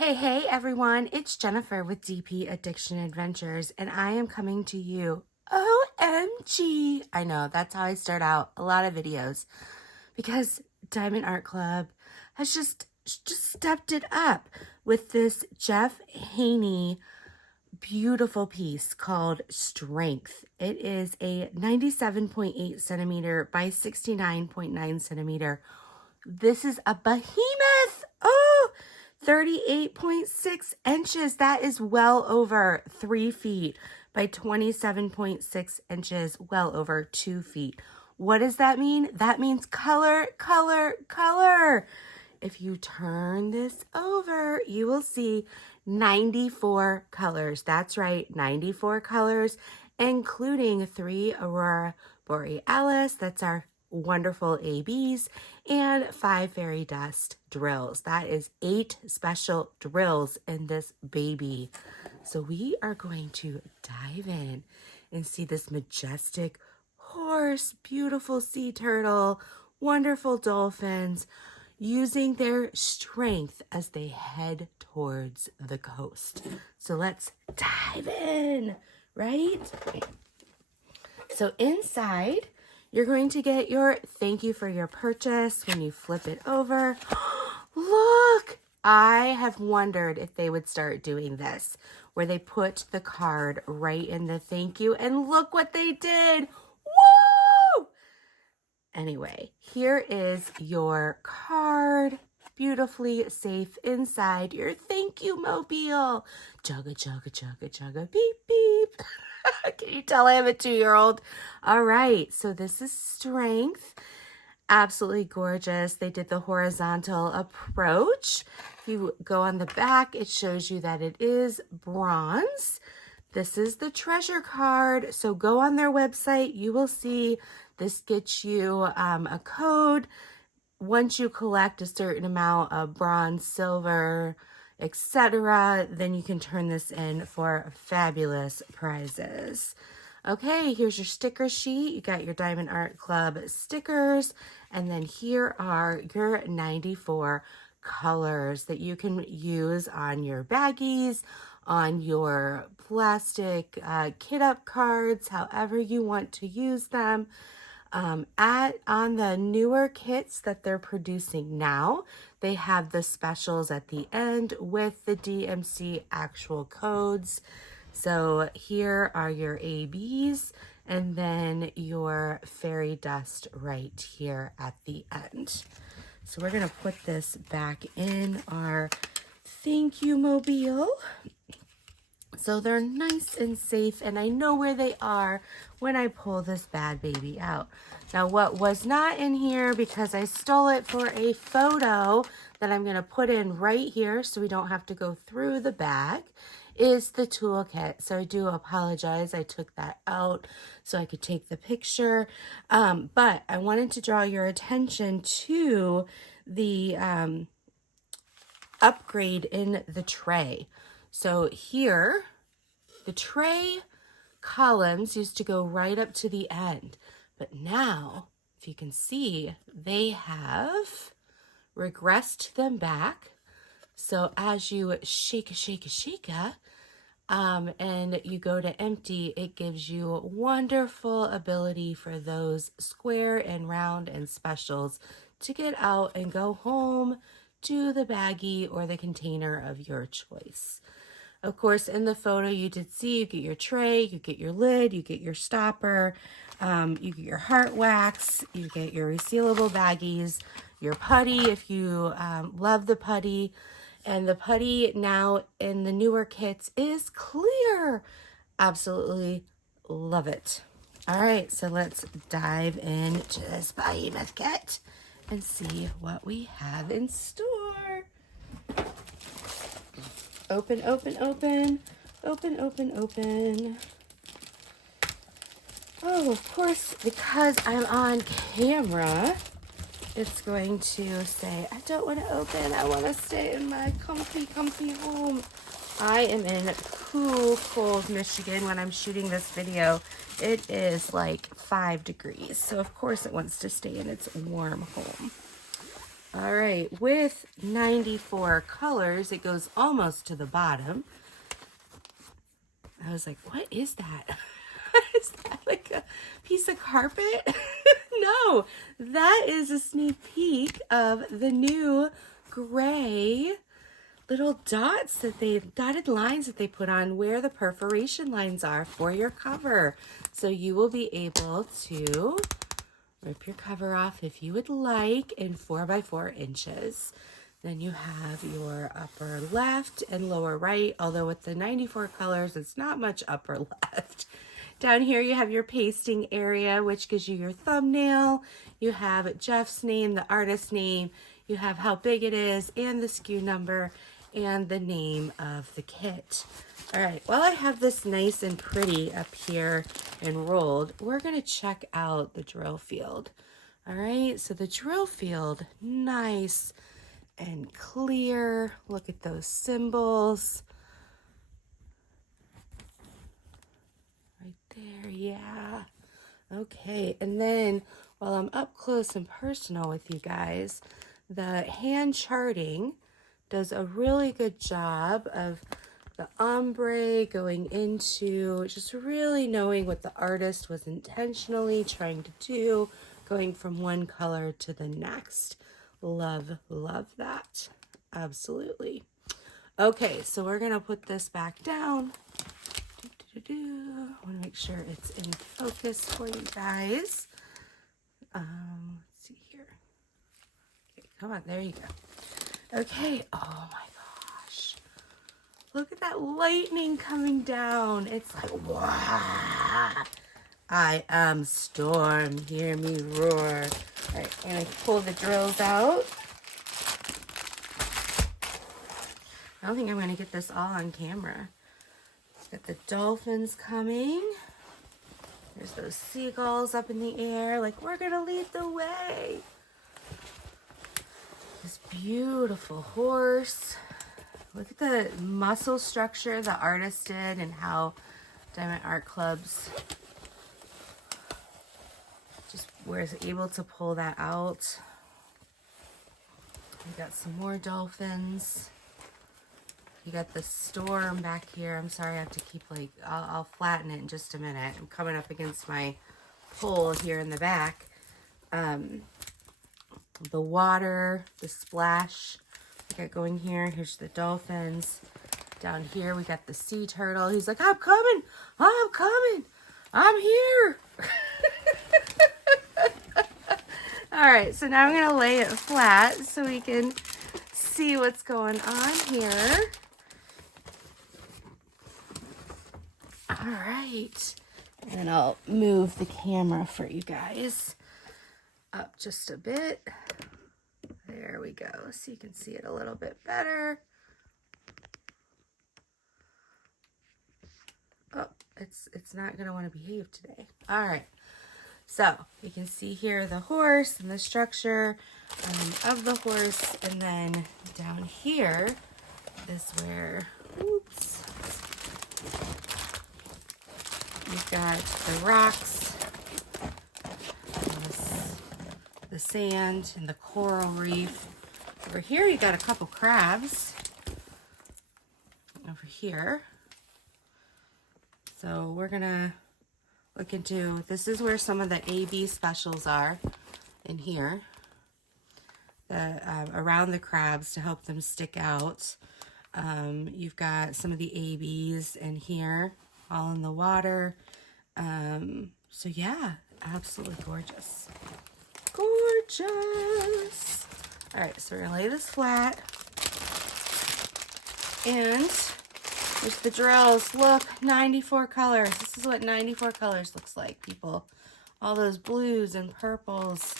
Hey everyone, it's Jennifer with DP Addiction Adventures, and I am coming to you. OMG! I know, that's how I start out a lot of videos, because Diamond Art Club has just stepped it up with this Jeff Haynie beautiful piece called Strength. It is a 97.8 centimeter by 69.9 centimeter. This is a behemoth. 38.6 inches. That is well over 3 feet by 27.6 inches, well over 2 feet. What does that mean? That means color, color, color. If you turn this over, you will see 94 colors. That's right, 94 colors, including 3 Aurora Borealis. That's our wonderful ABs, and 5 fairy dust drills. That is 8 special drills in this baby. So we are going to dive in and see this majestic horse, beautiful sea turtle, wonderful dolphins, using their strength as they head towards the coast. So let's dive in, right? So inside, you're going to get your thank you for your purchase when you flip it over. Look! I have wondered if they would start doing this, where they put the card right in the thank you, and look what they did! Woo! Anyway, here is your card, beautifully safe inside your thank you mobile. Chugga, chugga, chugga, chugga, beep, beep. Can you tell I have a 2-year-old? All right, so this is Strength. Absolutely gorgeous. They did the horizontal approach. If you go on the back, it shows you that it is bronze. This is the treasure card. So go on their website. You will see this gets you a code. Once you collect a certain amount of bronze, silver, etc., then you can turn this in for fabulous prizes. Okay, here's your sticker sheet. You got your Diamond Art Club stickers, and then here are your 94 colors that you can use on your baggies, on your plastic kit up cards, however you want to use them. On the newer kits that they're producing now, they have the specials at the end with the DMC actual codes. So here are your ABs, and then your fairy dust right here at the end. So we're going to put this back in our thank you mobile. So they're nice and safe, and I know where they are when I pull this bad baby out. Now, what was not in here, because I stole it for a photo that I'm going to put in right here so we don't have to go through the bag, is the toolkit. So I do apologize. I took that out so I could take the picture. But I wanted to draw your attention to the upgrade in the tray. So here, the tray columns used to go right up to the end. But now, if you can see, they have regressed them back. So as you shake, and you go to empty, it gives you a wonderful ability for those square and round and specials to get out and go home to the baggie or the container of your choice. Of course, in the photo you did see, you get your tray, you get your lid, you get your stopper, you get your heart wax, you get your resealable baggies, your putty if you love the putty. And the putty now in the newer kits is clear. Absolutely love it. All right, so let's dive into this behemoth kit and see what we have in store. Open, open, open, open, open, open. Oh, of course, because I'm on camera, it's going to say, I don't want to open. I want to stay in my comfy home. I am in cool, cold Michigan when I'm shooting this video. It is like 5 degrees. So, of course, it wants to stay in its warm home. All right, with 94 colors, it goes almost to the bottom. I was like, what is that? Is that like a piece of carpet? No, that is a sneak peek of the new gray little dotted lines that they put on where the perforation lines are for your cover. So you will be able to rip your cover off if you would like in 4x4 inches. Then you have your upper left and lower right, although with the 94 colors, it's not much upper left. Down here you have your pasting area, which gives you your thumbnail. You have Jeff's name, the artist's name. You have how big it is and the SKU number and the name of the kit. All right, while I have this nice and pretty up here and rolled, we're gonna check out the drill field. All right, so the drill field, nice and clear. Look at those symbols. Right there, yeah. Okay, and then while I'm up close and personal with you guys, the hand charting does a really good job of the ombre going into just really knowing what the artist was intentionally trying to do, going from one color to the next. Love, love that. Absolutely. Okay, so we're going to put this back down. I want to make sure it's in focus for you guys. Let's see here. Okay, come on, there you go. Okay, oh my gosh. Look at that lightning coming down. It's like, wow. I am storm, hear me roar. All right, I'm gonna pull the drills out. I don't think I'm gonna get this all on camera. Got the dolphins coming. There's those seagulls up in the air. Like, we're gonna lead the way. This beautiful horse. Look at the muscle structure the artist did and how Diamond Art Clubs just was able to pull that out. We got some more dolphins. You got the storm back here. I'm sorry, I have to keep like, I'll flatten it in just a minute. I'm coming up against my pole here in the back. The water, the splash we got going here. Here's the dolphins. Down here we got the sea turtle. He's like, I'm coming, I'm here. All right, so now I'm gonna lay it flat so we can see what's going on here. All right, and I'll move the camera for you guys up just a bit. There we go, so you can see it a little bit better. Oh, it's not gonna want to behave today. All right, so you can see here the horse and the structure of the horse, and then down here is where, oops, you've got the rocks, the sand, and the coral reef. Over here you got a couple crabs over here. So we're gonna look into, this is where some of the AB specials are in here. Around the crabs to help them stick out. You've got some of the ABs in here, all in the water. So yeah, absolutely gorgeous. Gorgeous. All right, so we're gonna lay this flat. And there's the drills. Look, 94 colors. This is what 94 colors looks like, people. All those blues and purples.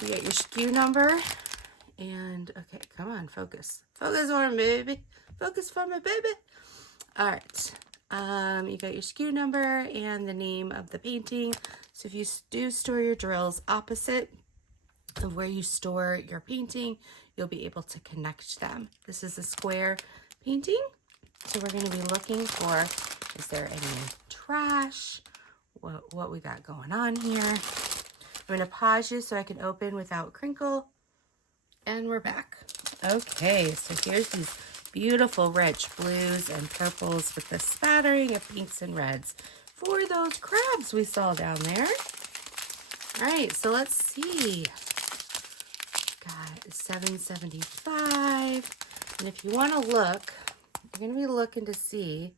You get your SKU number. And, okay, come on, focus. Focus on me, baby. Focus for me, baby. All right. You got your SKU number and the name of the painting. So if you do store your drills opposite of where you store your painting, you'll be able to connect them. This is a square painting. So we're going to be looking for, is there any trash? What we got going on here? I'm going to pause you so I can open without crinkle. And we're back. Okay, so here's these beautiful rich blues and purples with the spattering of pinks and reds for those crabs we saw down there. All right, so let's see. Got $7.75. And if you want to look, you're going to be looking to see,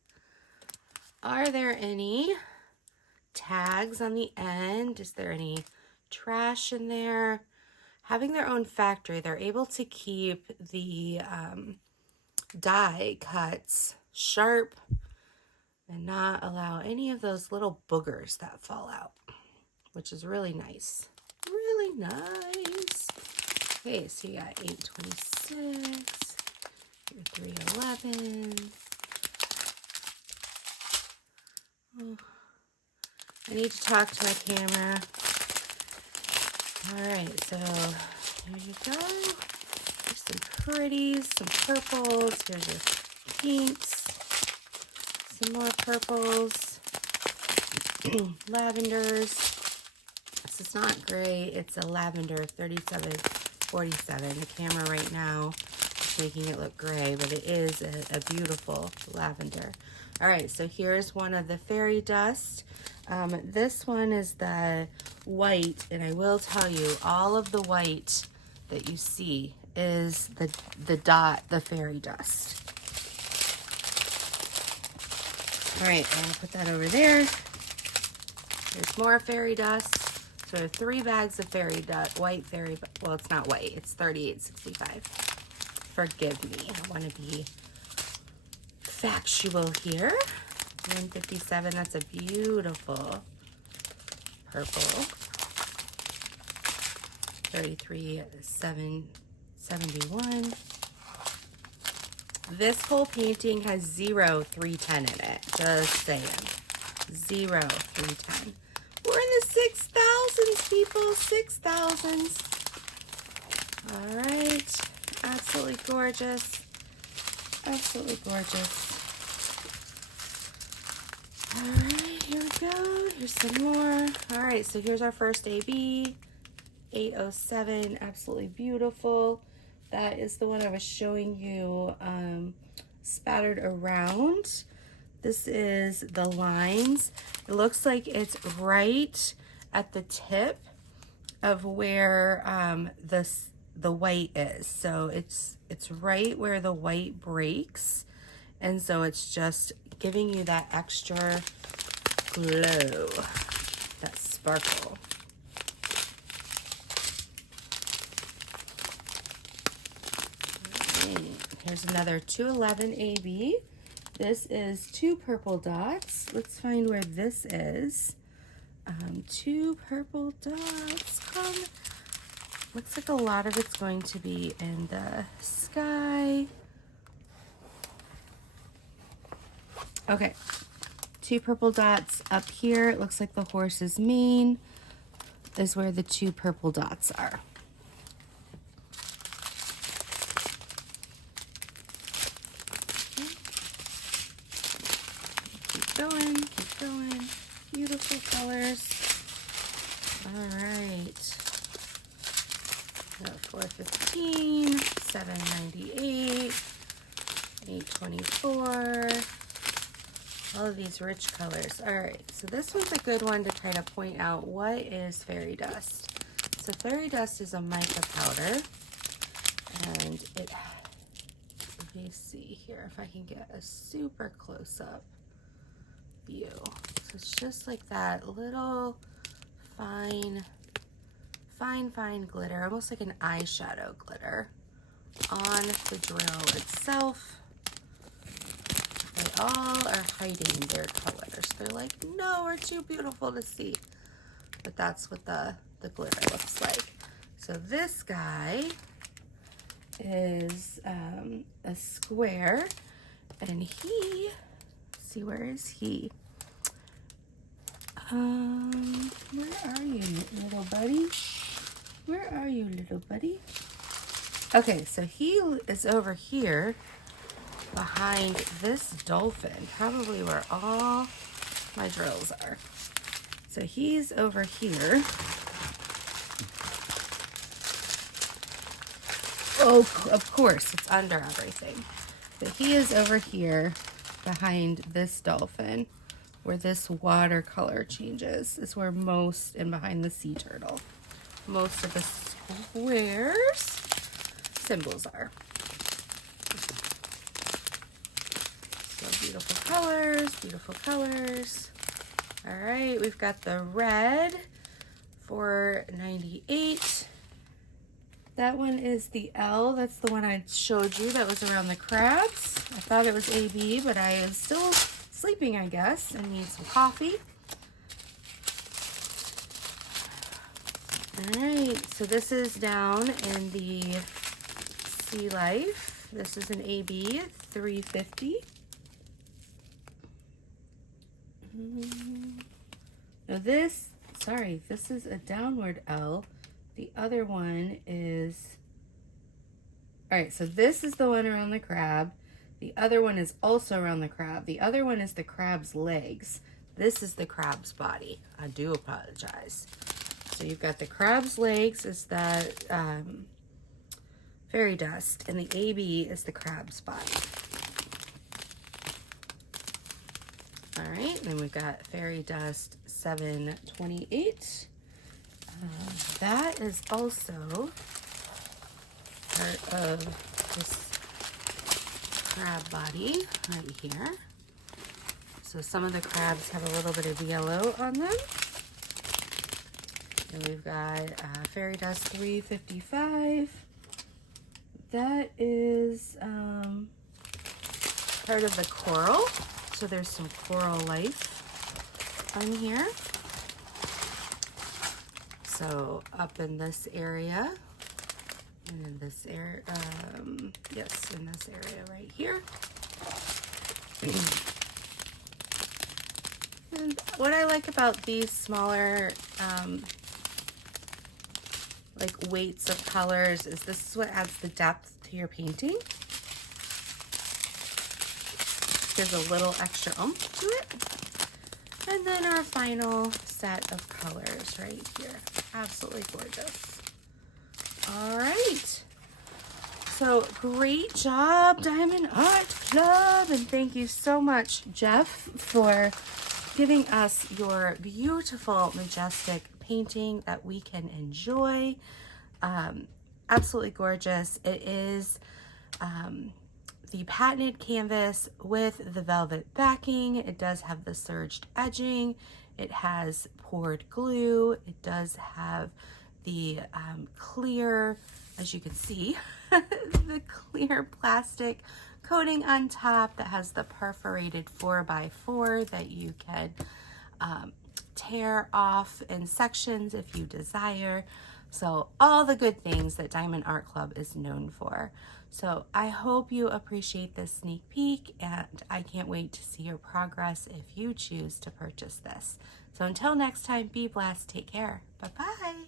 are there any tags on the end? Is there any trash in there? Having their own factory, they're able to keep the die cuts sharp and not allow any of those little boogers that fall out, which is really nice. Really nice. Okay, so you got 826, your 311. Oh, I need to talk to my camera. All right, so here you go. Here's some pretties, some purples. Here's your pinks, some more purples, lavenders. This is not gray. It's a lavender, 3747. The camera right now is making it look gray, but it is a beautiful lavender. All right, so here's one of the fairy dust. This one is the white, and I will tell you, all of the white that you see is the fairy dust. All right, I'm gonna put that over there. There's more fairy dust. So 3 bags of fairy dust, white fairy, well, it's not white, it's $38.65. Forgive me, I want to be factual here. $157, that's a beautiful purple. $33.71. This whole painting has 0 310 in it. Just saying. 0 310. We're in the 6,000s, people. 6,000s. All right. Absolutely gorgeous. Absolutely gorgeous. All right, here we go. Here's some more. All right, so here's our first AB. 807, absolutely beautiful. That is the one I was showing you spattered around. This is the lines. It looks like it's right at the tip of where the white is. So it's right where the white breaks. And so it's just giving you that extra glow, that sparkle. Here's another 211 AB. This is 2 purple dots. Let's find where this is. 2 purple dots. Come. Looks like a lot of it's going to be in the sky. Okay. 2 purple dots up here. It looks like the horse's mane is where the 2 purple dots are. Keep going. Beautiful colors. All right. 415, 798, 824. All of these rich colors. All right, so this one's a good one to kind of point out what is fairy dust. So fairy dust is a mica powder, and it, let me see here if I can get a super close-up view. So it's just like that little fine glitter, almost like an eyeshadow glitter on the drill itself. They all are hiding their colors. They're like, no, we're too beautiful to see. But that's what the glitter looks like. So this guy is a square, and he, see, where is he? Where are you, little buddy? Where are you, little buddy? Okay, so he is over here behind this dolphin, probably where all my drills are. So he's over here. Oh, of course, it's under everything. But he is over here behind this dolphin, where this watercolor changes. Is where most, and behind the sea turtle, most of the squares symbols are. So beautiful colors, beautiful colors. All right, we've got the red for 98. That one is the L. That's the one I showed you that was around the crabs. I thought it was AB, but I am still sleeping, I guess, and need some coffee. All right, so this is down in the Sea Life. This is an AB, 350. Now this is a downward L. The other one is, all right, so this is the one around the crab. The other one is also around the crab. The other one is the crab's legs. This is the crab's body. I do apologize. So you've got the crab's legs is that fairy dust, and the AB is the crab's body. All right, and then we've got fairy dust 728. That is also part of this crab body right here. So some of the crabs have a little bit of yellow on them. And we've got fairy dust 355. That is part of the coral. So there's some coral life on here. So up in this area, and in this area, yes, in this area right here. And what I like about these smaller, like weights of colors is this is what adds the depth to your painting. Gives a little extra oomph to it. And then our final set of colors right here. Absolutely gorgeous. All right. So great job, Diamond Art Club. And thank you so much, Jeff, for giving us your beautiful, majestic painting that we can enjoy. Absolutely gorgeous. It is the patented canvas with the velvet backing. It does have the serged edging. It has poured glue. It does have the clear, as you can see, the clear plastic coating on top that has the perforated 4x4 that you can tear off in sections if you desire. So all the good things that Diamond Art Club is known for. So I hope you appreciate this sneak peek, and I can't wait to see your progress if you choose to purchase this. So until next time, be blessed, take care, bye-bye.